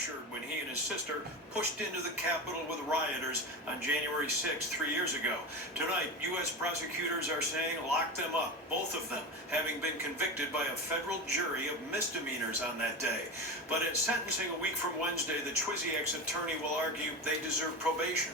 ruptured when he and his sister pushed into the Capitol with rioters on January 6th, 3 years ago. Tonight, U.S. prosecutors are saying lock them up, both of them having been convicted by a federal jury of misdemeanors on that day. But at sentencing a week from Wednesday, the Chwiziak's attorney will argue they deserve probation.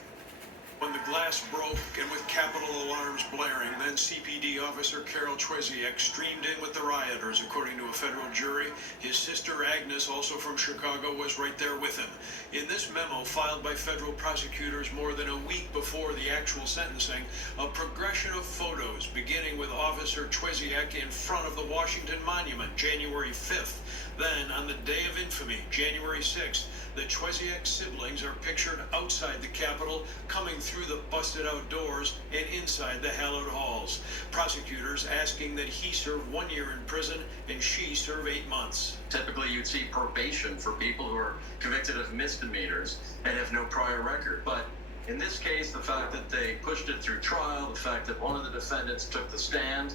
When the glass broke and with Capitol alarms blaring, then CPD officer Carol Chwiziak streamed in with the rioters, according to a federal jury. His sister Agnes, also from Chicago, was right there with him. In this memo filed by federal prosecutors more than a week before the actual sentencing, a progression of photos beginning with Officer Chwiziak in front of the Washington Monument, January 5th. Then, on the day of infamy, January 6th, the Chwiziak siblings are pictured outside the Capitol, coming through the busted-out doors and inside the hallowed halls. Prosecutors asking that he serve 1 year in prison and she serve 8 months. Typically, you'd see probation for people who are convicted of misdemeanors and have no prior record. But in this case, the fact that they pushed it through trial, the fact that one of the defendants took the stand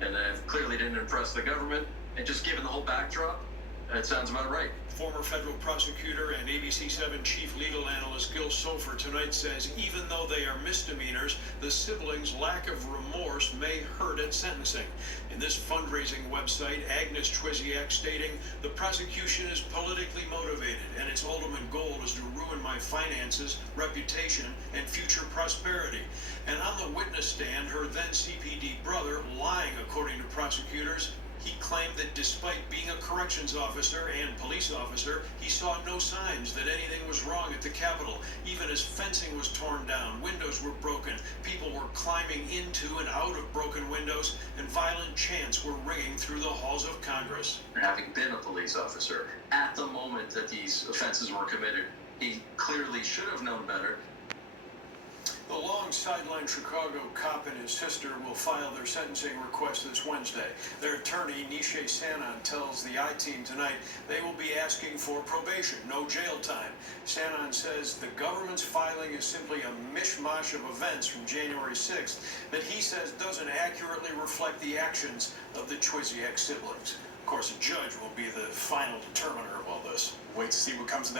and clearly didn't impress the government, and just given the whole backdrop, that sounds about right. Former federal prosecutor and ABC7 chief legal analyst Gil Sofer tonight says even though they are misdemeanors, the siblings' lack of remorse may hurt at sentencing. In this fundraising website, Agnes Chwiziak stating, "The prosecution is politically motivated and its ultimate goal is to ruin my finances, reputation, and future prosperity." And on the witness stand, her then CPD brother lying, according to prosecutors. He claimed that despite being a corrections officer and police officer, he saw no signs that anything was wrong at the Capitol. Even as fencing was torn down, windows were broken, people were climbing into and out of broken windows, and violent chants were ringing through the halls of Congress. Having been a police officer at the moment that these offenses were committed, he clearly should have known better. The long-sidelined Chicago cop and his sister will file their sentencing request this Wednesday. Their attorney, Nishay Sanon, tells the I-Team tonight they will be asking for probation, no jail time. Sanon says the government's filing is simply a mishmash of events from January 6th that he says doesn't accurately reflect the actions of the Chwiziak siblings. Of course, a judge will be the final determiner of all this. Wait to see what comes of that.